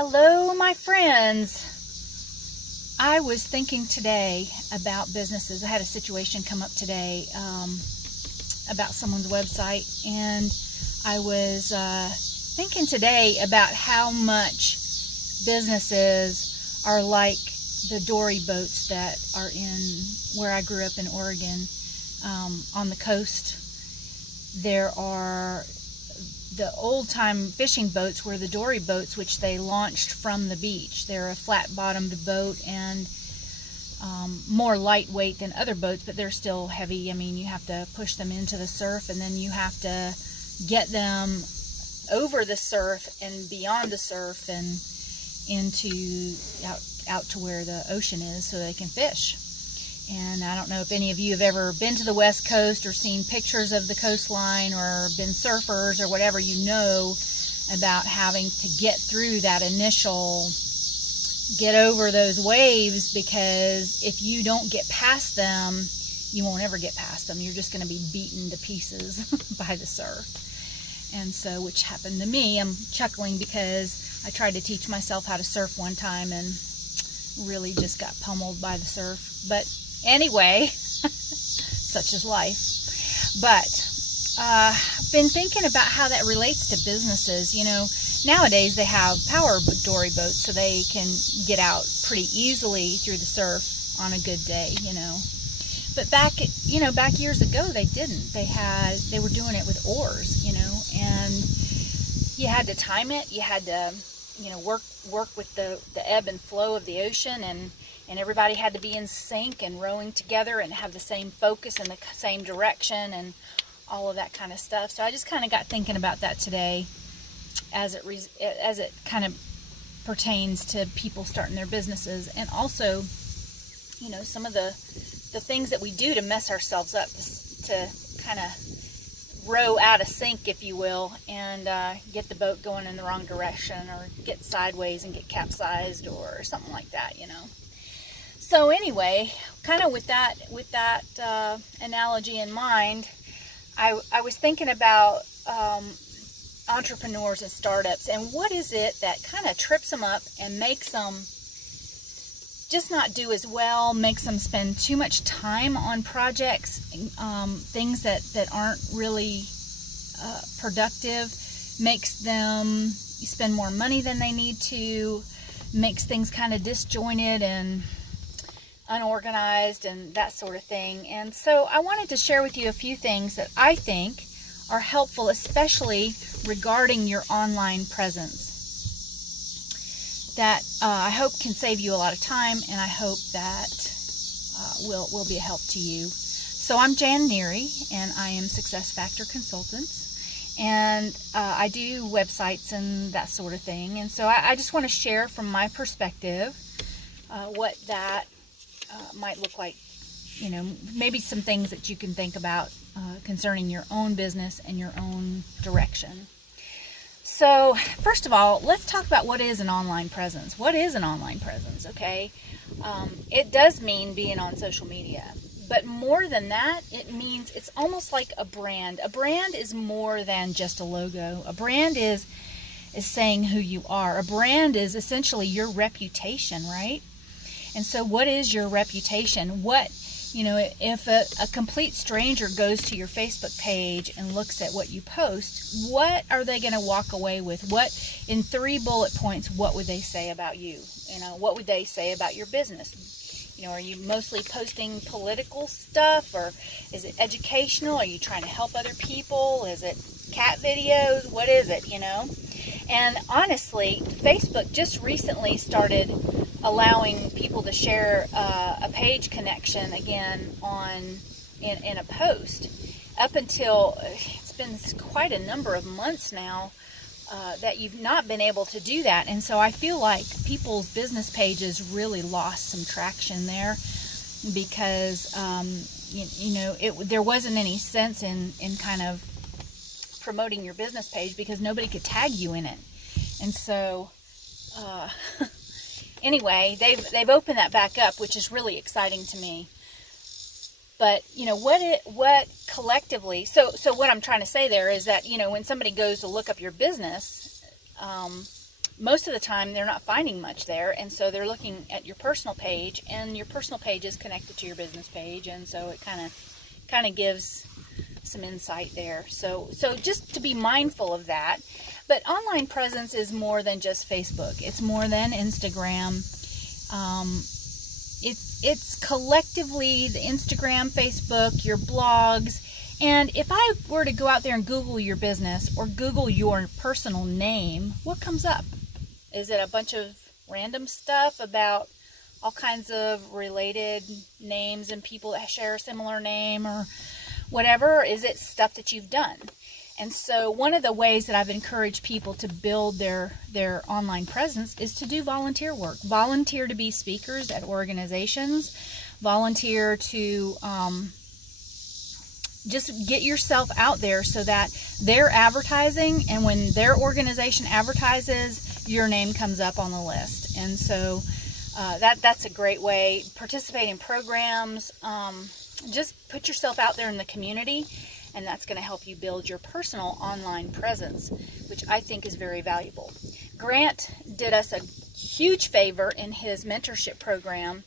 Hello, my friends. I was thinking today about businesses. I had a situation come up today about someone's website, and I was thinking today about how much businesses are like the dory boats that are in where I grew up in Oregon, on the coast. There are the old-time fishing boats were the dory boats, which they launched from the beach. They're a flat-bottomed boat and more lightweight than other boats, but they're still heavy. I mean, you have to push them into the surf, and then you have to get them over the surf and beyond the surf and into out to where the ocean is so they can fish. And I don't know if any of you have ever been to the West Coast or seen pictures of the coastline or been surfers or whatever, you know about having to get through that initial, get over those waves, because if you don't get past them, you won't ever get past them. You're just going to be beaten to pieces by the surf. And so, which happened to me. I'm chuckling because I tried to teach myself how to surf one time and really just got pummeled by the surf. But anyway, such is life. But I've been thinking about how that relates to businesses. You know, nowadays they have power dory boats, so they can get out pretty easily through the surf on a good day, you know. But back years ago, they didn't. They were doing it with oars, you know, and you had to time it. You had to, you know, work with the ebb and flow of the ocean, and everybody had to be in sync and rowing together and have the same focus and the same direction and all of that kind of stuff. So I just kind of got thinking about that today as it kind of pertains to people starting their businesses, and also, you know, some of the things that we do to mess ourselves up, to kind of row out of sync, if you will, and get the boat going in the wrong direction, or get sideways and get capsized or something like that, you know. So anyway, kind of with that analogy in mind, I was thinking about entrepreneurs and startups, and what is it that kind of trips them up and makes them just not do as well, makes them spend too much time on projects, things that aren't really productive, makes them spend more money than they need to, makes things kind of disjointed and unorganized and that sort of thing. And so I wanted to share with you a few things that I think are helpful, especially regarding your online presence, that I hope can save you a lot of time, and I hope that will be a help to you. So I'm Jan Neary, and I am Success Factor Consultants, and I do websites and that sort of thing. And so I just want to share from my perspective what that might look like, you know, maybe some things that you can think about concerning your own business and your own direction. So first of all, let's talk about what is an online presence. What is an online presence, okay? It does mean being on social media. But more than that, it means it's almost like a brand. A brand is more than just a logo. A brand is saying who you are. A brand is essentially your reputation, right? And so what is your reputation? What, you know, if a complete stranger goes to your Facebook page and looks at what you post, what are they going to walk away with? What, in 3 bullet points, what would they say about you? You know, what would they say about your business? You know, are you mostly posting political stuff, or is it educational? Are you trying to help other people? Is it cat videos? What is it, you know? And honestly, Facebook just recently started allowing people to share a page connection again in a post. Up until, it's been quite a number of months now that you've not been able to do that. And so I feel like people's business pages really lost some traction there, because there wasn't any sense in kind of promoting your business page, because nobody could tag you in it. And so anyway, they've opened that back up, which is really exciting to me. But, you know, what collectively, so what I'm trying to say there is that, you know, when somebody goes to look up your business, most of the time they're not finding much there, and so they're looking at your personal page, and your personal page is connected to your business page, and so it kind of gives some insight there. So just to be mindful of that. But online presence is more than just Facebook. It's more than Instagram. It's collectively the Instagram, Facebook, your blogs. And if I were to go out there and Google your business or Google your personal name, what comes up? Is it a bunch of random stuff about all kinds of related names and people that share a similar name or whatever? Or is it stuff that you've done? And so one of the ways that I've encouraged people to build their online presence is to do volunteer work. Volunteer to be speakers at organizations. Volunteer to just get yourself out there so that they're advertising, and when their organization advertises, your name comes up on the list. And so that's a great way. Participate in programs. Just put yourself out there in the community, and that's going to help you build your personal online presence, which I think is very valuable. Grant did us a huge favor in his mentorship program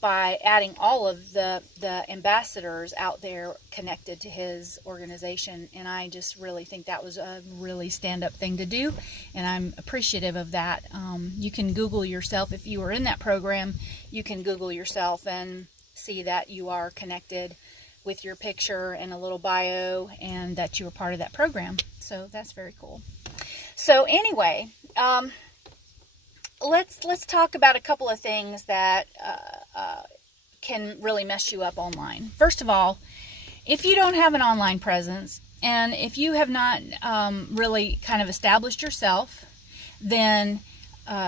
by adding all of the ambassadors out there connected to his organization, and I just really think that was a really stand-up thing to do, and I'm appreciative of that. You can Google yourself. If you were in that program, you can Google yourself and see that you are connected with your picture and a little bio, and that you were part of that program. So that's very cool. So anyway, let's talk about a couple of things that can really mess you up online. First of all, if you don't have an online presence, and if you have not really kind of established yourself, then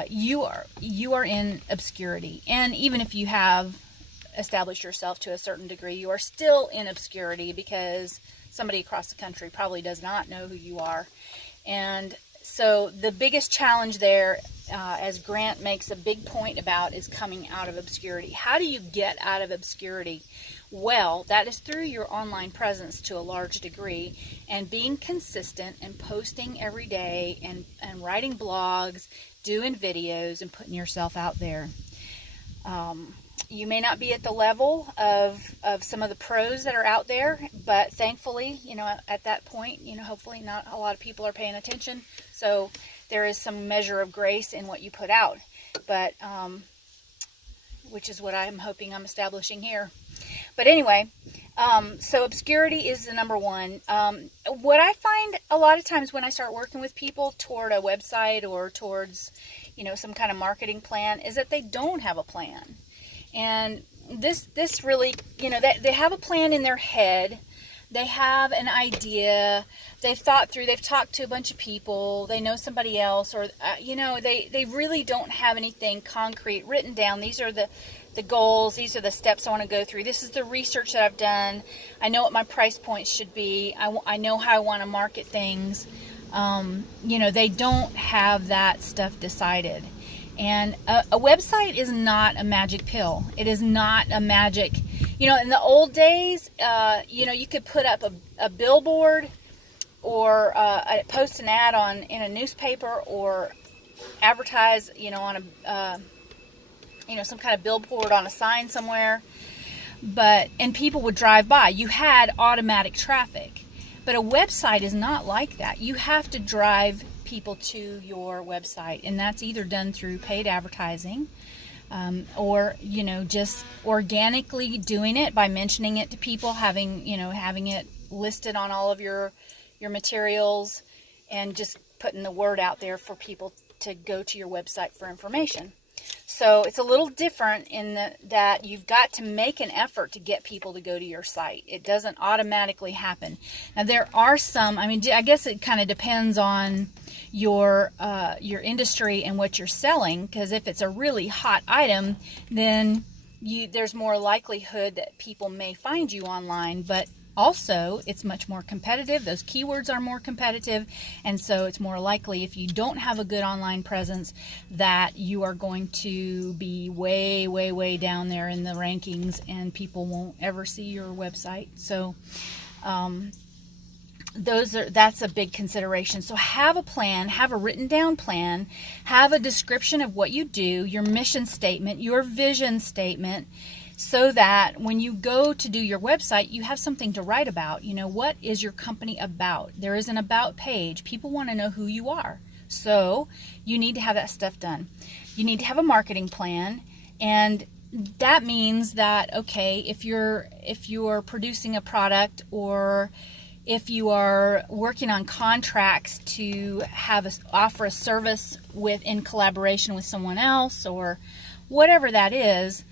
you are in obscurity. And even if you have established yourself to a certain degree, you are still in obscurity, because somebody across the country probably does not know who you are. And so the biggest challenge there, as Grant makes a big point about, is coming out of obscurity. How do you get out of obscurity? Well, that is through your online presence to a large degree, and being consistent and posting every day, and writing blogs, doing videos, and putting yourself out there. You may not be at the level of some of the pros that are out there, but thankfully, at that point, hopefully not a lot of people are paying attention. So there is some measure of grace in what you put out, but which is what I'm hoping I'm establishing here. But anyway, so obscurity is the number one. What I find a lot of times when I start working with people toward a website or towards, some kind of marketing plan, is that they don't have a plan. And this really, they have a plan in their head. They have an idea. They've thought through. They've talked to a bunch of people. They know somebody else, or they really don't have anything concrete written down. These are the goals. These are the steps I want to go through. This is the research that I've done. I know what my price points should be. I know how I want to market things. They don't have that stuff decided. And a website is not a magic pill. It is not a magic, in the old days, you could put up a billboard, or post an ad in a newspaper, or advertise, on some kind of billboard on a sign somewhere. And people would drive by. You had automatic traffic. But a website is not like that. You have to drive people to your website, and that's either done through paid advertising, or just organically doing it by mentioning it to people, having it listed on all of your materials, and just putting the word out there for people to go to your website for information. So it's a little different in that you've got to make an effort to get people to go to your site. It doesn't automatically happen. Now there are some, I guess it kind of depends on your industry and what you're selling, because if it's a really hot item, then there's more likelihood that people may find you online, but also it's much more competitive. Those keywords are more competitive, and so it's more likely, if you don't have a good online presence, that you are going to be way, way, way down there in the rankings, and people won't ever see your website. So that's a big consideration. So have a plan, have a written down plan, have a description of what you do, your mission statement, your vision statement, so that when you go to do your website, you have something to write about. What is your company about? There is an about page. People want to know who you are. So you need to have that stuff done. You need to have a marketing plan, and that means that, okay, if you're producing a product, or if you are working on contracts to offer a service in collaboration with someone else, or whatever that is,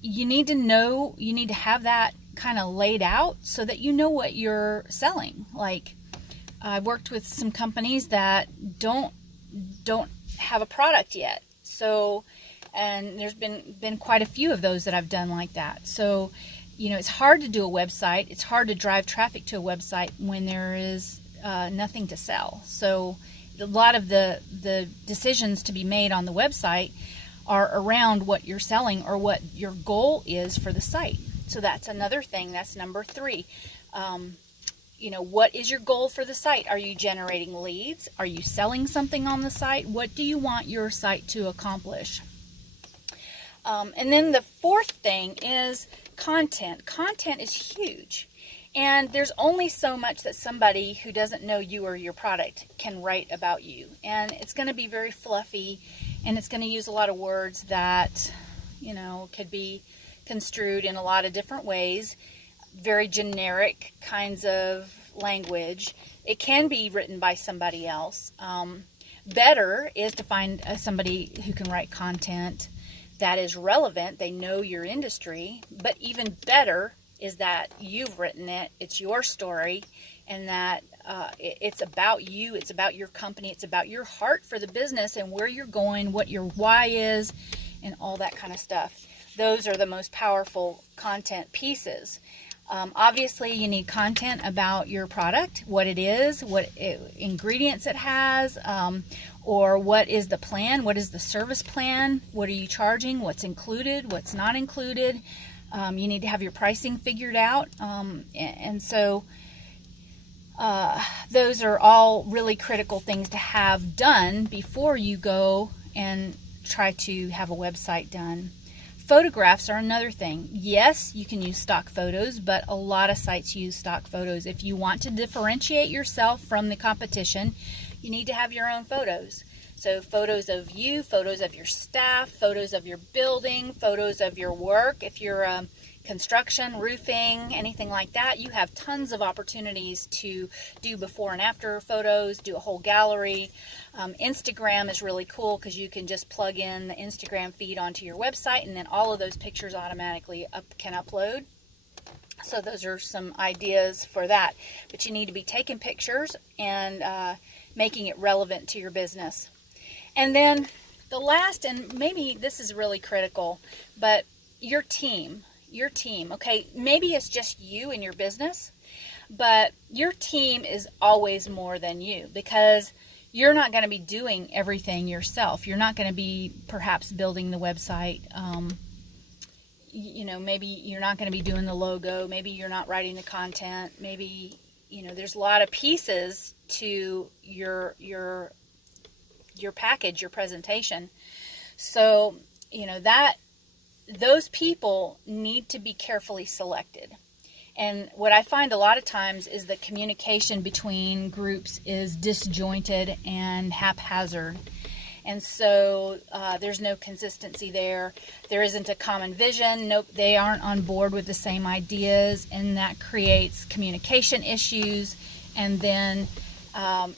you need to have that kind of laid out so that you know what you're selling. Like, I've worked with some companies that don't have a product yet. So, and there's been quite a few of those that I've done like that. So, it's hard to do a website. It's hard to drive traffic to a website when there is nothing to sell. So a lot of the decisions to be made on the website are around what you're selling or what your goal is for the site. So that's another thing. That's number 3. What is your goal for the site? Are you generating leads? Are you selling something on the site? What do you want your site to accomplish? And then the 4th thing is content. Content is huge. And there's only so much that somebody who doesn't know you or your product can write about you. And it's going to be very fluffy, and it's going to use a lot of words that, could be construed in a lot of different ways. Very generic kinds of language. It can be written by somebody else. Better is to find somebody who can write content that is relevant. They know your industry. But even better is that you've written it, it's your story, and that it's about you, it's about your company, it's about your heart for the business and where you're going, what your why is, and all that kind of stuff. Those are the most powerful content pieces. Obviously, you need content about your product, what it is, ingredients it has, or what is the plan, what is the service plan, what are you charging, what's included, what's not included. You need to have your pricing figured out. And so those are all really critical things to have done before you go and try to have a website done. Photographs are another thing. Yes, you can use stock photos, but a lot of sites use stock photos. If you want to differentiate yourself from the competition, you need to have your own photos. So photos of you, photos of your staff, photos of your building, photos of your work. If you're construction, roofing, anything like that, you have tons of opportunities to do before and after photos, do a whole gallery. Instagram is really cool because you can just plug in the Instagram feed onto your website, and then all of those pictures automatically can upload. So those are some ideas for that. But you need to be taking pictures and making it relevant to your business. And then the last, and maybe this is really critical, but your team. Okay, maybe it's just you and your business, but your team is always more than you, because you're not going to be doing everything yourself. You're not going to be perhaps building the website. Maybe you're not going to be doing the logo. Maybe you're not writing the content. Maybe, there's a lot of pieces to your package, your presentation. So, those people need to be carefully selected. And what I find a lot of times is that communication between groups is disjointed and haphazard. And so there's no consistency there. There isn't a common vision. Nope, they aren't on board with the same ideas, and that creates communication issues. And then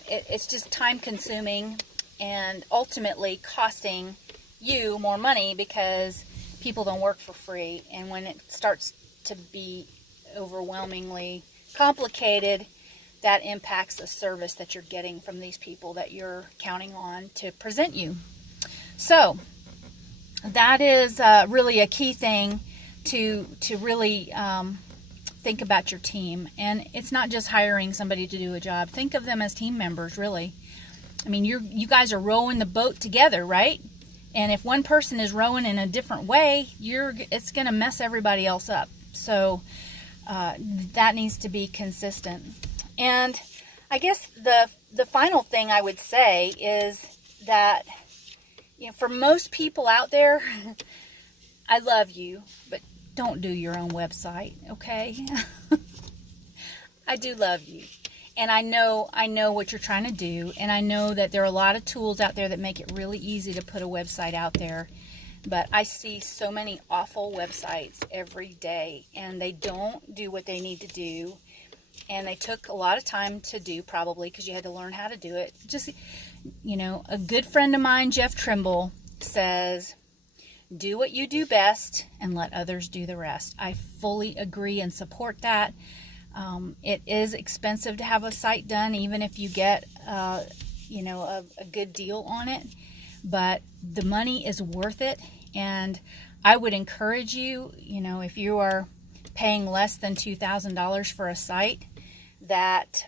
it's just time consuming and ultimately costing you more money, because people don't work for free. And when it starts to be overwhelmingly complicated, that impacts the service that you're getting from these people that you're counting on to present you. So that is really a key thing to really think about your team. And it's not just hiring somebody to do a job. Think of them as team members, really. I mean, you guys are rowing the boat together, right? And if one person is rowing in a different way, it's going to mess everybody else up. So that needs to be consistent. And I guess the final thing I would say is that, you know, for most people out there, I love you, but don't do your own website, okay? I do love you. And I know what you're trying to do, and I know that there are a lot of tools out there that make it really easy to put a website out there. But I see so many awful websites every day, and they don't do what they need to do. And they took a lot of time to do, probably, because you had to learn how to do it. Just, you know, a good friend of mine, Jeff Trimble, says, do what you do best and let others do the rest. I fully agree and support that. It is expensive to have a site done, even if you get, you know, a good deal on it. But the money is worth it. And I would encourage you, you know, if you are paying less than $2,000 for a site, that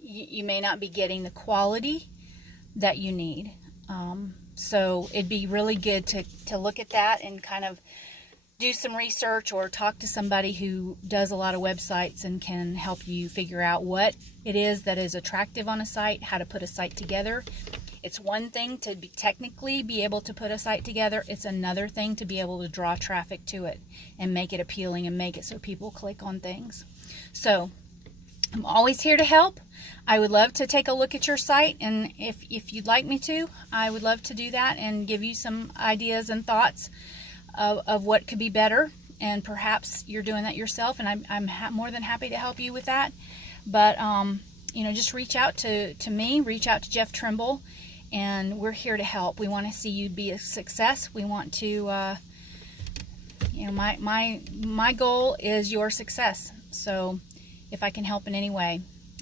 you may not be getting the quality that you need. So it'd be really good to look at that and kind of do some research or talk to somebody who does a lot of websites and can help you figure out what it is that is attractive on a site, how to put a site together. It's one thing to technically be able to put a site together. It's another thing to be able to draw traffic to it and make it appealing and make it so people click on things. So I'm always here to help. I would love to take a look at your site, and if you'd like me to, I would love to do that and give you some ideas and thoughts of what could be better. And perhaps you're doing that yourself, and I'm more than happy to help you with that. But you know, just reach out to me, reach out to Jeff Trimble, and we're here to help. We want to see you be a success. We want to, you know, my goal is your success. So if I can help in any way.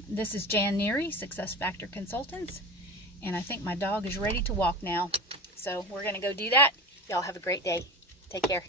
This is Jan Neary, Success Factor Consultants, and I think my dog is ready to walk now. So we're going to go do that. Y'all have a great day. Take care.